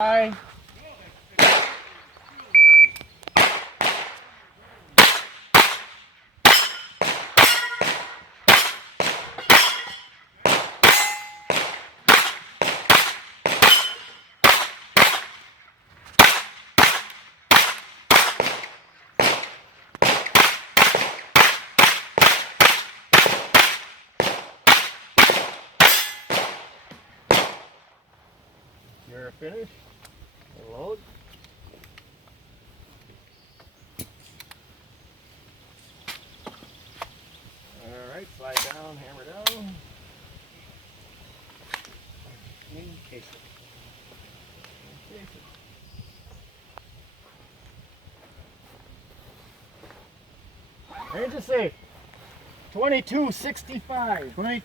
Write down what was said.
Hi. You're finished? Load. Alright, slide down, hammer down. Encase it. Encase it. Range of safe. 2265. 22.